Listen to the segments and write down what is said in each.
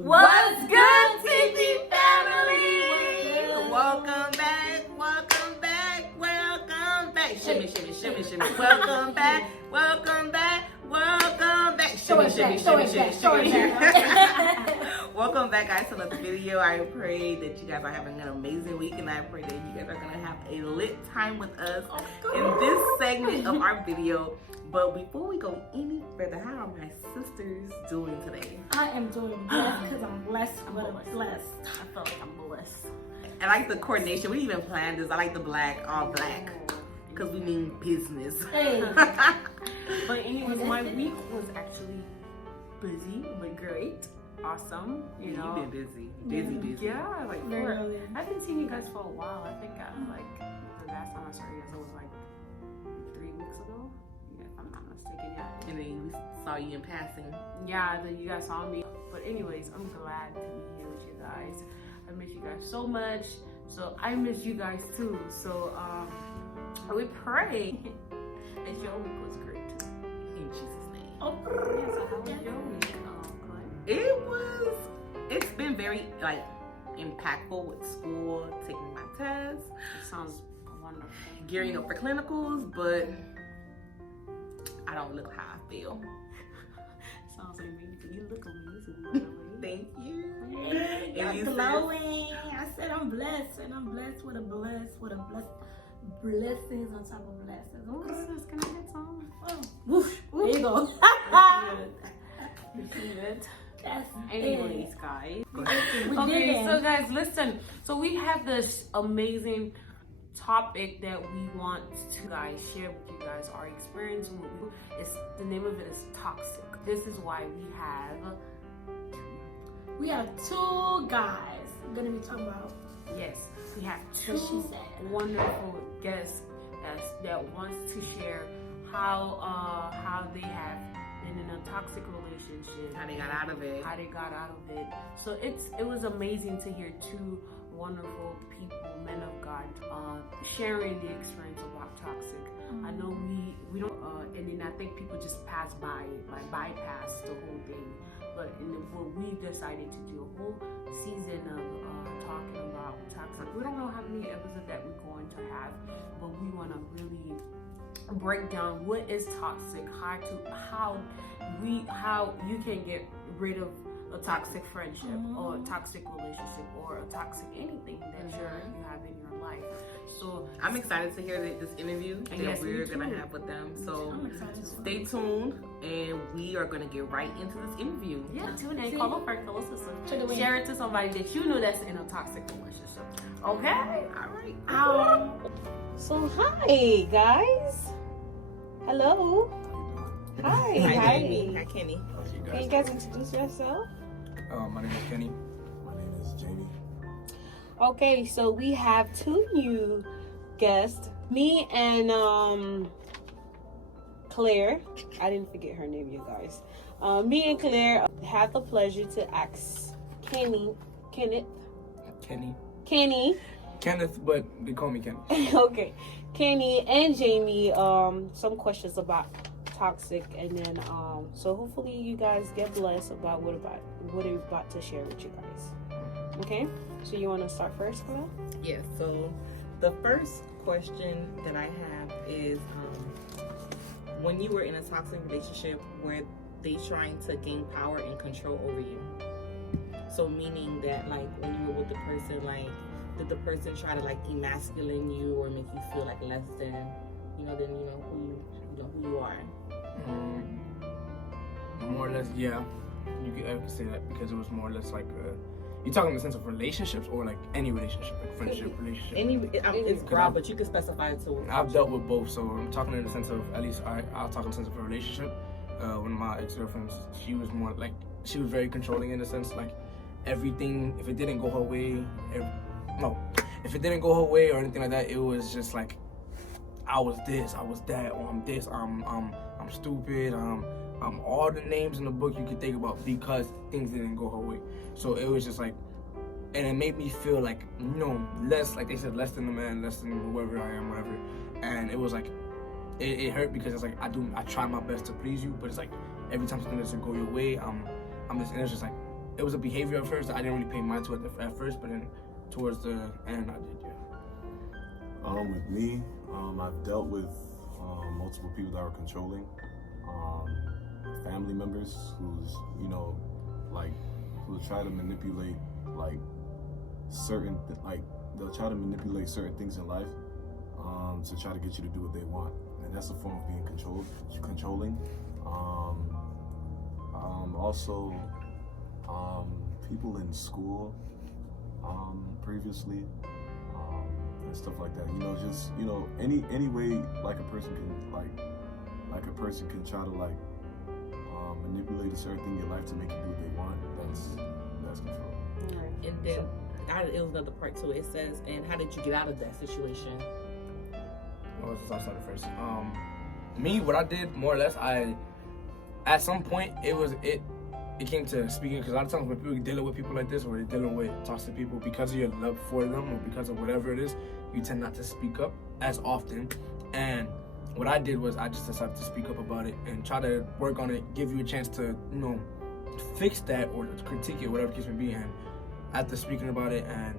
What's good, TV family? Welcome back. Shimmy. Welcome back. Shimmy. Welcome back, guys, to another video. I pray that you guys are having an amazing week, and I pray that you guys are going to have a lit time with us in this segment of our video. But before we go any further, how are my sisters doing today? I am doing blessed because I'm blessed. I feel like I'm blessed. I like the coordination. We even planned this. I like the black, all black, because we mean business. Hey. But anyways, my week was actually busy, but great. Awesome, you know. You've been busy. Yeah, like Really? I haven't seen you guys for a while. I think like the last time I saw you guys was like 3 weeks ago. Yeah, if I'm not mistaken. Yeah. And then we saw you in passing. Yeah, then you guys saw me. But anyways, I'm glad to be here with you guys. I miss you guys so much. So I miss you guys too. So we pray that your week was great too. In Jesus' name. Oh, yeah, so how was your week, Clay? It's been very impactful with school, taking my tests. It sounds wonderful. Gearing up for clinicals, but I don't look how I feel. Sounds like you look amazing. Thank you. You're you glowing. I said I'm blessed, and I'm blessed with a blessings on top of blessings. Oh, goodness, can I get some? Oh, whoosh, there you go. Receive it. That's Anyways, guys. We Okay, digging. so guys, listen. So we have this amazing topic that we want to share with you guys our experience with. The name of it is toxic. This is why We have two guys we're gonna be talking about. Yes, we have two What she said. wonderful guests that wants to share how they have been in a toxic relationship, How they got out of it. So it was amazing to hear two wonderful people, men of God, sharing the experience about toxic. I know we don't, and then I think people just pass by it, bypass the whole thing. But what we decided to do a whole season of talking about toxic. We don't know how many episodes that we're going to have, but we want to really break down what is toxic, how you can get rid of a toxic friendship or a toxic relationship or a toxic anything that you have in your life. So I'm excited to hear this interview that Yes, we're me too. gonna have with them. So I'm excited. stay tuned, and we are gonna get right into this interview. yeah, tune in, call a friend, call a To the sister, wing. share it to somebody that you know that's in a toxic relationship. Okay. All right. So hi guys. Hello. Hi. Jamie. Hi, Kenny. Can you guys introduce yourself? My name is Kenny. My name is Jaime. Okay, so we have two new guests. Me and Claire. I didn't forget her name, you guys. Me and Claire have the pleasure to ask Kenneth, Kenneth, but they call me Kenny. okay, Kenny and Jamie, some questions about toxic, and then so hopefully you guys get blessed about what we're about to share with you guys. Okay, so you want to start first, Claire? Yes. So the first question that I have is, when you were in a toxic relationship, were they trying to gain power and control over you? So meaning that when you were with the person, did the person try to emasculate you or make you feel less than who you are? More or less, yeah. I could say that because it was more or less you're talking in the sense of relationships or any relationship, friendship, relationship. It's broad, but you can specify it too. I've dealt with both, so I'm talking in the sense of, at least I'll talk in the sense of a relationship. One of my ex-girlfriends, she was more she was very controlling in the sense everything, if it didn't go her way, if it didn't go her way or anything like that, it was just I was this, I was that, or I'm this, I'm stupid, I'm all the names in the book you could think about because things didn't go her way. So it was just and it made me feel less, they said, less than a man, less than whoever I am, whatever. And it was it hurt because it's I try my best to please you, but it's every time something doesn't go your way, I'm just, and it's just it was a behavior of hers that I didn't really pay mind to at first, but then towards the end I did. Yeah. With me, I've dealt with multiple people that were controlling, family members who's, you know, like, who try to manipulate, like, they'll try to manipulate certain things in life to try to get you to do what they want, and that's a form of being controlling. Also, people in school previously, and stuff like that. You know, just, you know, any way like a person can like a person can try to like manipulate a certain thing in your life to make you do what they want. That's control. And then it was another part to it. It says, and how did you get out of that situation? Well, I'll start first. Me, what I did more or less, at some point it came to speaking, because a lot of times when people are dealing with people like this, or they're dealing with toxic people, because of your love for them or because of whatever it is, you tend not to speak up as often. And what I did was I just decided to speak up about it and try to work on it, give you a chance to, you know, fix that or critique it, whatever the case may be. And after speaking about it and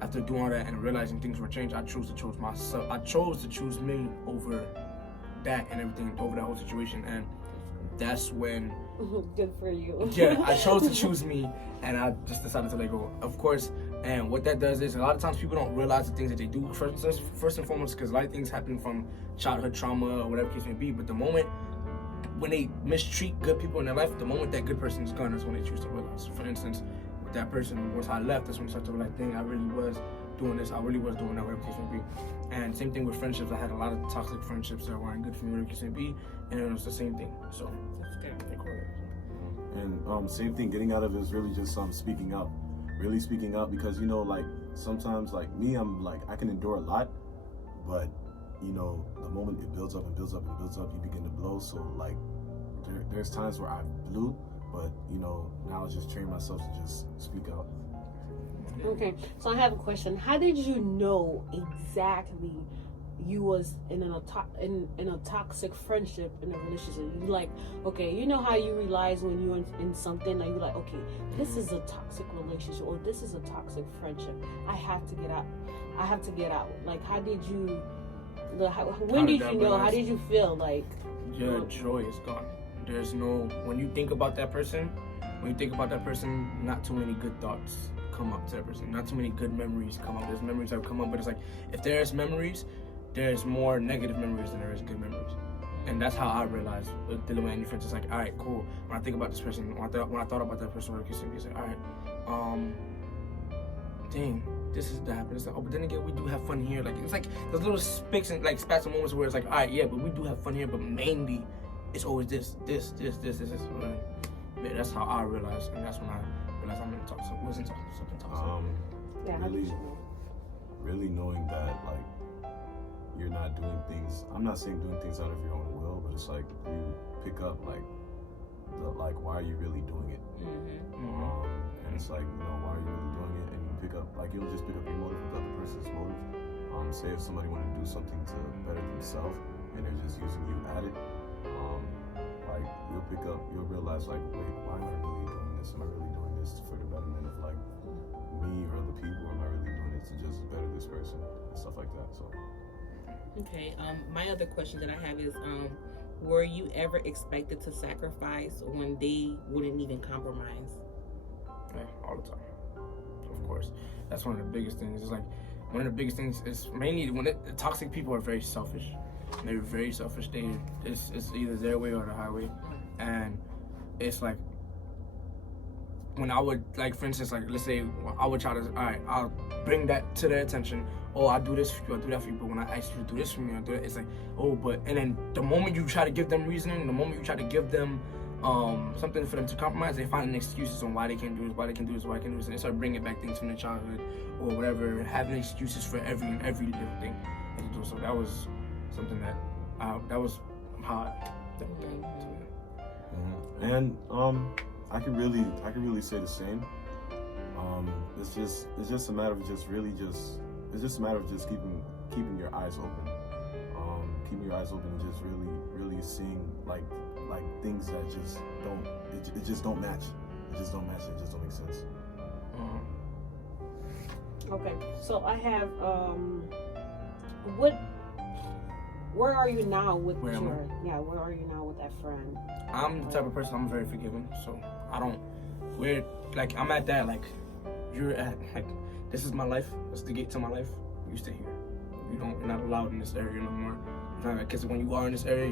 after doing all that and realizing things were changed, I chose to choose myself. I chose to choose me over that and everything, over that whole situation. And that's when good for you. Yeah, I chose to choose me, and I just decided to let go, of course. And what that does is, a lot of times people don't realize the things that they do first and foremost, because a lot of things happen from childhood trauma or whatever the case may be. But the moment when they mistreat good people in their life, the moment that good person is gone, is when they choose to realize. For instance, with that person, once I left, that's when they start to be like, dang, I really was doing this, I really was doing that, whatever the case may be. And same thing with friendships. I had a lot of toxic friendships that weren't good for me, whatever the case may be, and it was the same thing. So that's good. And same thing, getting out of it is really just speaking up. Really speaking up, because, you know, like, sometimes, like me, I'm like, I can endure a lot, but, you know, the moment it builds up and builds up and builds up, you begin to blow. So, like, there's times where I blew, but, you know, now I just train myself to just speak out. Okay, so I have a question. How did you know exactly you was in a toxic friendship, in a relationship? You like, okay, you know how you realize when you're in something, like, you're like, okay, this is a toxic relationship, or this is a toxic friendship. I have to get out. Like, how did you? When did you know? How did you feel? Like, your joy is gone. There's no, when you think about that person, not too many good thoughts come up to that person. Not too many good memories come up. There's memories that come up, but it's like, if there's memories, there's more negative memories than there is good memories. And that's how I realized with dealing with any friends. It's like, all right, cool. When I think about this person, when I thought about that person, it's like, all right, dang, this is that happened. It's like, oh, but then again, we do have fun here. Like, it's like those little spats and moments where it's like, all right, yeah, but we do have fun here, but mainly it's always this. Right? Yeah, that's how I realized, and that's when I realized I'm in toxic. Wasn't something toxic. Really knowing that, like, you're not doing things. I'm not saying doing things out of your own will, but it's like you pick up like why are you really doing it? And it's like, you know, why are you really doing it? And you pick up, like, you don't just pick up your motive with the other person's motive. Say if somebody wanted to do something to better themselves and they're just using you at it, like, you'll realize, like, wait, why am I really doing this? Am I really doing this for the betterment of, like, me or other people? Or am I really doing it to just better this person and stuff like that? So. Okay, my other question that I have is, were you ever expected to sacrifice when they wouldn't even compromise? Yeah, all the time. Of course. That's one of the biggest things. It's like, one of the biggest things is mainly when toxic people are very selfish. They're very selfish. It's either their way or the highway. And it's like, when I would, like, for instance, like, let's say I would try to, all right, I'll bring that to their attention. Oh, I do this for you, I do that for you. But when I ask you to do this for me, I do it. It's like, oh, but, and then the moment you try to give them reasoning, the moment you try to give them something for them to compromise, they find excuses on why they can't do this, why they can't do this, why they can't do this, and they start bringing back things from their childhood or whatever, having excuses for every little thing that they do. So that was something that was how I dealt with that. And I can really say the same. It's just a matter of just keeping your eyes open. Keeping your eyes open and just really seeing like things that just don't match. It just don't match. It just don't make sense. Okay, so I have where are you now with Where am where are you now with that friend? I'm the type of person, I'm very forgiving, so we're like, I'm at that, like, you're at, like, this is my life, this is the gate to my life, you stay here. You're not allowed in this area no more. Because when you are in this area,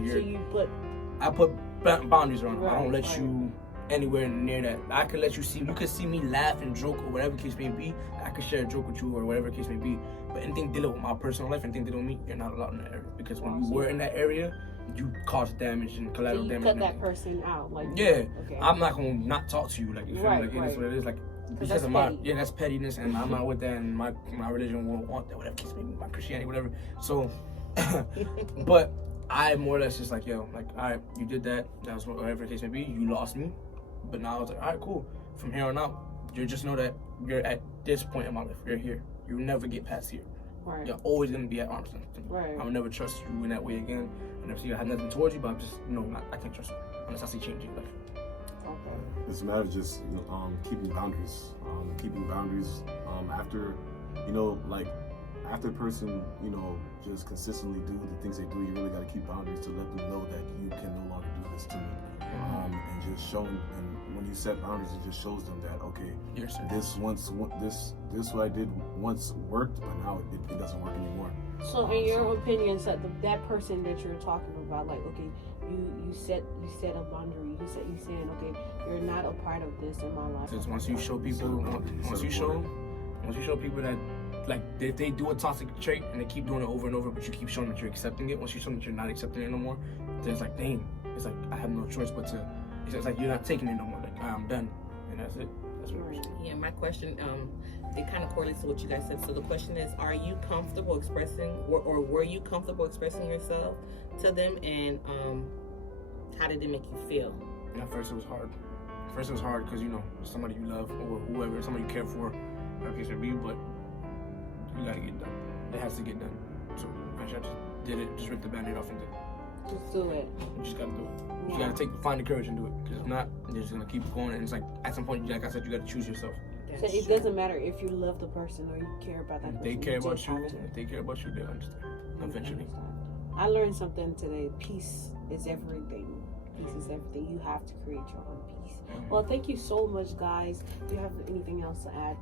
I put boundaries around you. I don't let you anywhere near that. I could let you see, you could see me laugh and joke or whatever case may be. I could share a joke with you or whatever case may be. But anything dealing with my personal life, anything dealing with me, you're not allowed in that area. Because when you were in that area, you caused damage and collateral damage. Cut that person out, like okay. I'm not gonna not talk to you, like, you feel me? Like, it is what it is, like, because of that's pettiness, and I'm not with that, and my religion won't want that, whatever case may be, my Christianity, whatever. So, but I more or less just like, yo, like, all right, you did that, that was whatever the case may be, you lost me, but now I was like, all right, cool. From here on out, you just know that you're at this point in my life. You're here. You'll never get past here. Right. You're always gonna be at arm's length. Right. I will never trust you in that way again. I never see I have nothing towards you, but I'm just I can't trust you unless I see change in your life. Okay. It's a matter of just keeping boundaries. After after a person just consistently do the things they do, you really got to keep boundaries to let them know that you can no longer do this to me. And just showing, and when you set boundaries, it just shows them that, okay, this what I did once worked, but now it doesn't work anymore. So in your opinion, so that person that you're talking about, like, okay, you set a boundary. You saying, okay, you're not a part of this in my life. Because once you show people, once you show people that, like, if they do a toxic trait and they keep doing it over and over, but you keep showing that you're accepting it, once you show them that you're not accepting it no more, then it's like, dang, it's like, I have no choice but to, it's like, you're not taking it no more, like, I'm done, and that's it. That's what it is. Yeah, my question, it kind of correlates to what you guys said. So the question is, are you comfortable expressing, or were you comfortable expressing yourself to them, and how did it make you feel? And at first it was hard. First it was hard because, somebody you love or whoever, somebody you care for, whatever case may be, but you gotta get it done. It has to get done. So eventually I just did it, just ripped the band-aid off and did it. Just do it. You just gotta do it. You gotta find the courage and do it. Because if not, you're just gonna keep going, and it's like, at some point, like I said, you gotta choose yourself. So it doesn't matter if you love the person or you care about that person. If they care about you, they'll understand. Eventually. I learned something today. Peace is everything. Peace is everything. You have to create your own peace. Well, thank you so much, guys. Do you have anything else to add?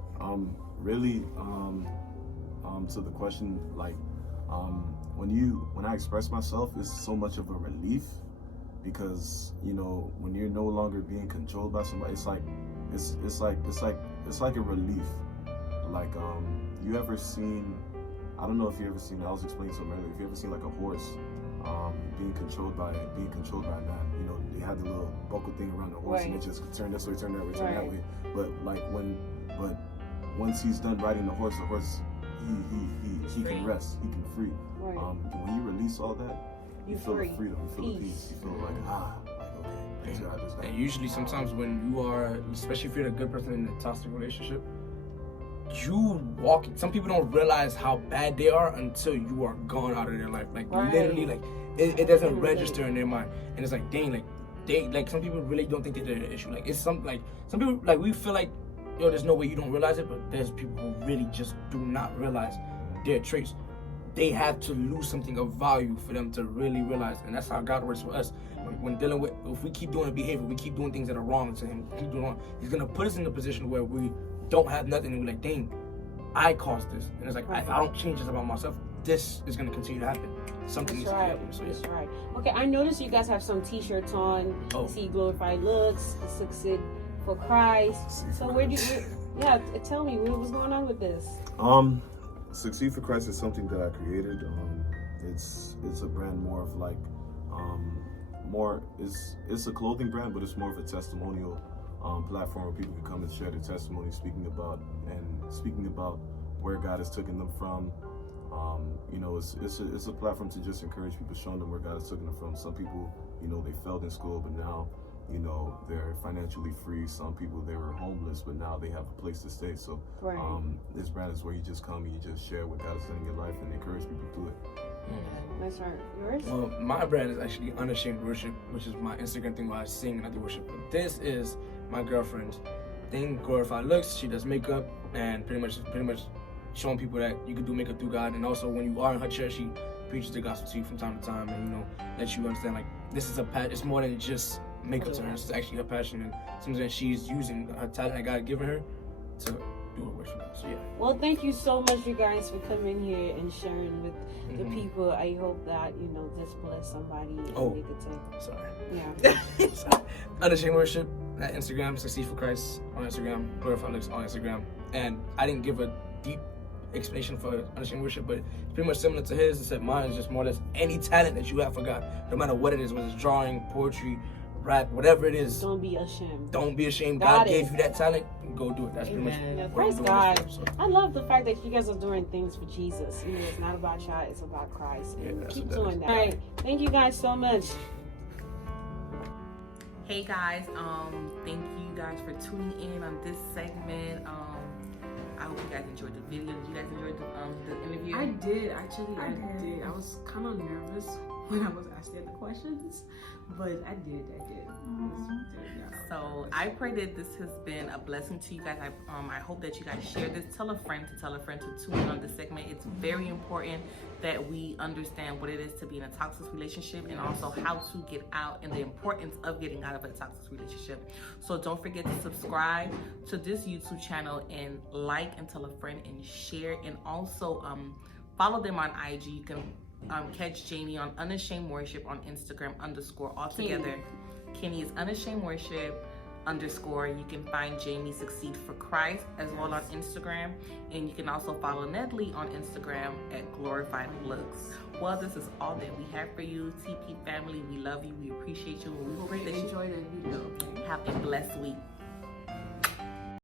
To the question, like, when I express myself, it's so much of a relief, because when you're no longer being controlled by somebody, it's like a relief. Like, you ever seen, I don't know if you ever seen, I was explaining something earlier, if you ever seen like a horse being controlled by a gnat, they had the little buckle thing around the horse, and it just turn this way, turn that way, turn that way. But like once he's done riding the horse he can rest, he can free. Right. When you release all that, you feel the freedom, you feel the peace, you feel like okay, thanks God, just and usually sometimes when you are, especially if you're a good person in a toxic relationship, some people don't realize how bad they are until you are gone out of their life. Like, literally, like, it doesn't register in their mind. And it's like, dang, like, some people really don't think that they're an issue. Like, it's some people, like, we feel like, yo, there's no way you don't realize it, but there's people who really just do not realize their traits. They have to lose something of value for them to really realize, and that's how God works with us. When dealing with, if we keep doing a behavior, we keep doing things that are wrong to Him, keep doing wrong, He's gonna put us in a position where we don't have nothing, and we're like, dang, I caused this, and it's like, I don't change this about myself. This is gonna continue to happen. Something needs to happen. So, That's right. Okay, I noticed you guys have some T-shirts on. See glorified looks, succeed for Christ. So where do you? Tell me what's going on with this. Succeed for Christ is something that I created. It's a brand more of like it's a clothing brand, but it's more of a testimonial platform where people can come and share their testimony, speaking about where God has taken them from. It's a platform to just encourage people, showing them where God has taken them from. Some people, they failed in school, but now, they're financially free. Some people, they were homeless, but now they have a place to stay. So this brand is where you just come and you just share what God has done in your life and encourage people through it. That's right. Yours? Well, my brand is actually Unashamedworship, which is my Instagram thing where I sing and I do worship. But this is my girlfriend's thing, Glorified Looks. She does makeup and pretty much showing people that you can do makeup through God. And also when you are in her church, she preaches the gospel to you from time to time, and you know, let you understand like this is it's more than just makeup to her. It's actually her passion and something that she's using her talent that God had given her to do her work for God. So yeah. Well, thank you so much, you guys, for coming here and sharing with the people. I hope that, you know, this bless somebody. And they could take... Sorry. Yeah. Sorry. Unashamed Worship at Instagram, Succeed for Christ on Instagram, Glorified Looks on Instagram. And I didn't give a deep explanation for Unashamed Worship, but it's pretty much similar to his, except mine is just more or less any talent that you have for God, no matter what it is, whether it's drawing, poetry, rap, whatever it is. Don't be ashamed. Don't be ashamed. God gave you that talent. Go do it. That's pretty much Yeah, what praise I'm doing God. this for, so. I love the fact that you guys are doing things for Jesus. You know, it's not about y'all, it's about Christ. Yeah, And that's keep what that doing is. that. All right. Thank you guys so much. Hey guys, thank you guys for tuning in on this segment. I hope you guys enjoyed the video. Did you guys enjoy the interview? I did, actually. I did. I was kind of nervous when I was asking the questions, but I did. So I pray that this has been a blessing to you guys. I hope that you guys share this. Tell a friend to tune in on this segment. It's very important that we understand what it is to be in a toxic relationship and also how to get out and the importance of getting out of a toxic relationship. So don't forget to subscribe to this YouTube channel and like and tell a friend and share, and also follow them on IG. You can catch Jaime on Unashamed Worship on Instagram _ altogether. Kenny is Unashamed Worship _ You can find Jaime Succeed for Christ as well on Instagram, and you can also follow Nedley on Instagram at Glorified Looks. Well, this is all that we have for you, TP family. We love you. We appreciate you. And we hope that you enjoy the video. have a blessed week.